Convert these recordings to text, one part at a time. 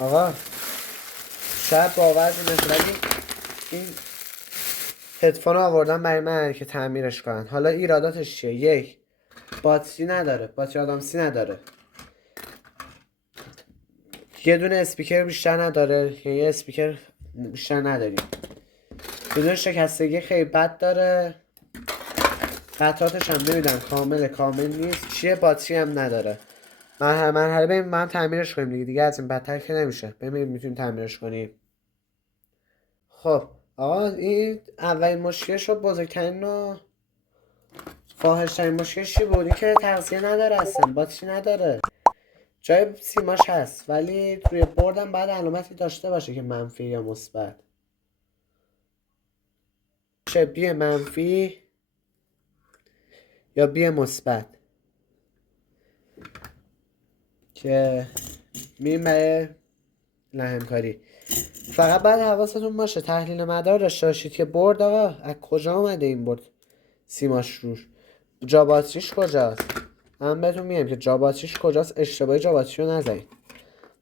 آقا شاید باور نشه ولی این هدفون رو آوردن برای من که تعمیرش کنن. حالا ایراداتش چیه؟ یک، باتری نداره، باتری آدامسی نداره، یه دونه اسپیکر بیشتر نداره، یه اسپیکر بیشتر نداریم، یه دونه شکستگی خیلی بد داره، قطعاتش هم نمیدونم کامل نیست، چیه باتری هم نداره. مرحله بریم من تعمیرش کنیم دیگه از این بدتر که نمیشه. ببینیم میتونیم تعمیرش کنیم. خب آقا این اولین مشکلش رو بزرگترین و فاحش‌ترین مشکلش چی بود؟ این که تغذیه نداره، اصلا باتری نداره، جای سیماش هست ولی روی بردم بعد علامتی داشته باشه که منفی یا مثبت. چه بی منفی یا بی مثبت که میریم برای لحمکاری. فقط بعد حواستون باشه تحلیل مدار داشته باشید که برد آقا از کجا آمده، این برد سیماش روش، جا باتریش کجاست. من بهتون میگم که جا باتریش کجاست، اشتباهی جا باتری رو نزنید.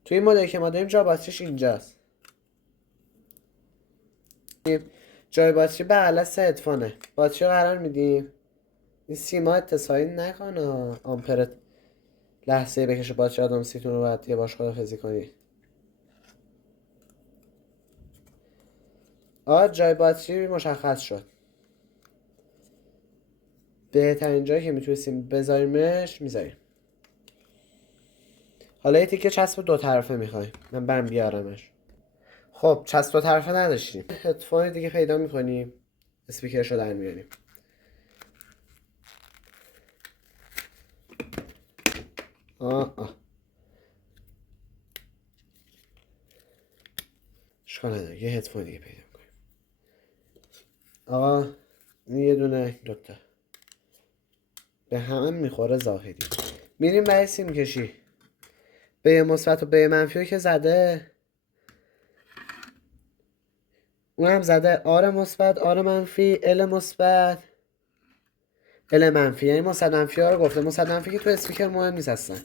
توی این مدلی که ما داریم جا باتریش اینجاست. جای باتری بغل از هدفونه. باتری رو قرار میدیم این سیما اتصالی نکنه، آمپر لحظه بکشه باتری آدامسیتون رو باید یه باش خدافظی کنی. جای باتری مشخص شد. بهترین جایی که میتونستیم بذاریمش میذاریم. حالا یه تیکه چسب دو طرفه میخوایم، من برم بیارمش. خب چسب دو طرفه نداشتیم، هدفون دیگه پیدا میکنیم، اسپیکرش رو در میاریم. اشکال نداره یه هدفون دیگه پیدا کنیم. آقا این یه دونه دوتا به همه میخوره ظاهری. میریم برای سیم کشی. به مثبت و به منفی که زده، اون هم زده آر مثبت آر منفی ال مثبت ال منفی، یعنی مثبت منفی ها رو گفته. مثبت منفی که تو اسپیکر مهم نیست اصلا.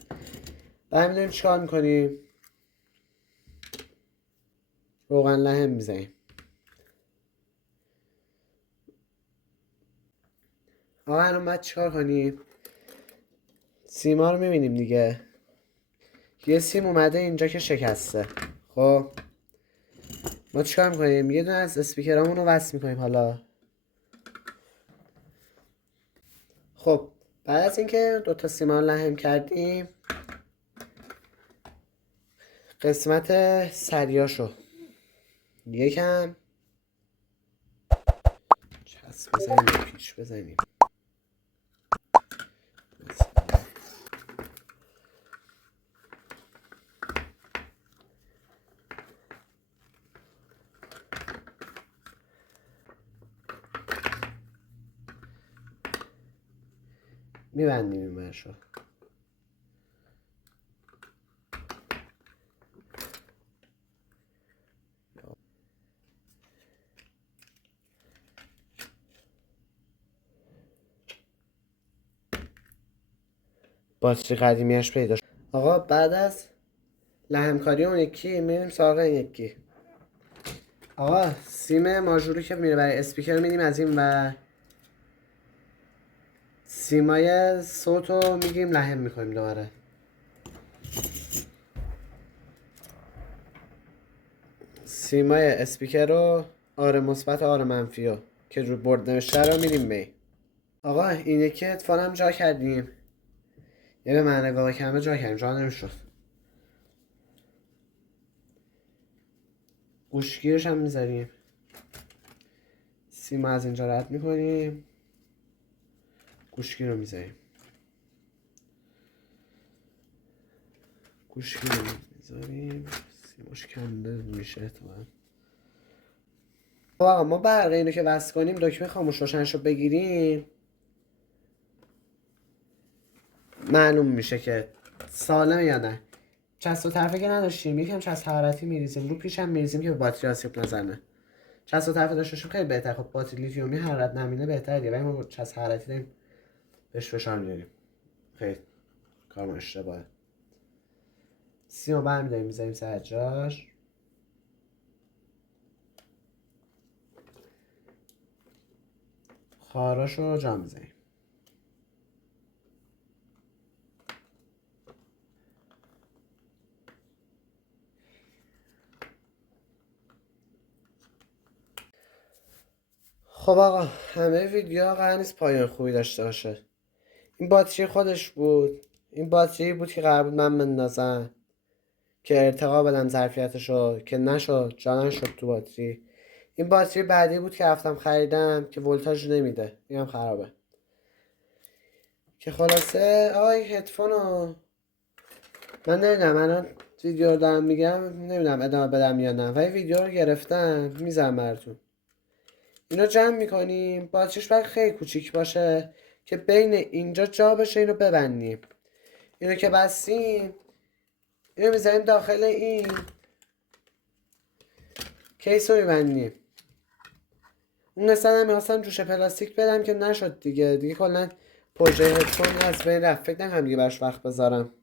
بعد میدونیم چیکار میکنیم، روغن لحم میزنیم. آقا الان باید چیکار کنیم؟ سیما رو میبینیم دیگه، یه سیم اومده اینجا که شکسته. خب ما چیکار میکنیم؟ یه دونه از اسپیکرامون رو وصل میکنیم. حالا خب بعد از اینکه دوتا سیما رو لحم کردیم، قسمت سریاشو یکم چسب بزنیم، پیچ بزنیم. میبندیم این برشو. باتری قدیمیش پیدا شد. آقا بعد از لحمکاری اون یکی میریم سراغ این یکی. آقا سیم ماژوری که میره برای اسپیکر میدیم از این و سیمای صوت رو میگیم لحم میکنیم دوباره. سیمای اسپیکر رو آر مثبت آر منفی رو که رو برد نوشته رو میدیم بی. آقا این یکی هدفون هم جا کردیم، یه به من نگاه کمه جا کردیم، جا نمیشد. گوشگیرش هم میذاریم، سیما از اینجا رد میکنیم، گوشگیر رو میذاریم. گوشگیر رو میذاریم، سیماش کنده میشه احتمالا. آقا ما برقه اینو که وصل کنیم دکمه خاموش روشنش رو بگیریم معلوم میشه که سالم یا نه. چسب و طرفه که نداشتیم یکم چسب حرارتی میریزیم، رو پیش هم میریزیم که به باتری آسیب نزنه. چسب و طرفه داشته خیلی بهتر. خب باتری لیتیومی حرارت نمینه بهتره دیگه، ولی ما چسب حرارتی داریم بهش فشار میاریم، خیلی کارمون اشتباهه. سیمو برمیداریم میذاریم سر جاش. خاراشو جا میذاریم. خب آقا همه ویدیو قرار نیست پایان خوبی داشته باشه. این باتری خودش بود. این باتری بود که قرار بود من بندازم که ارتقا بدم ظرفیتشو، که نشد، جا نشد تو باتری. این باتری بعدی بود که رفتم خریدم که ولتاژ نمیده، اینم خرابه. که خلاصه آقا این هدفونو من نمیدونم الان ویدیو رو دارم میگم، نمیدونم ادامه بدم یا نه، ولی ویدیو رو گرفتم میذارم براتون. اینو جمع میکنیم، باتریش باید خیلی کوچیک باشه که بین اینجا جا بشه، اینو ببندیم. اینو که بستیم اینو میذاریم داخل این کیس رو میبندیم. اون مثلا میخواستم جوش پلاستیک بدم که نشد دیگه کلا پروژه هدفون از بین رفت. فکر نکنم دیگه براش وقت بذارم.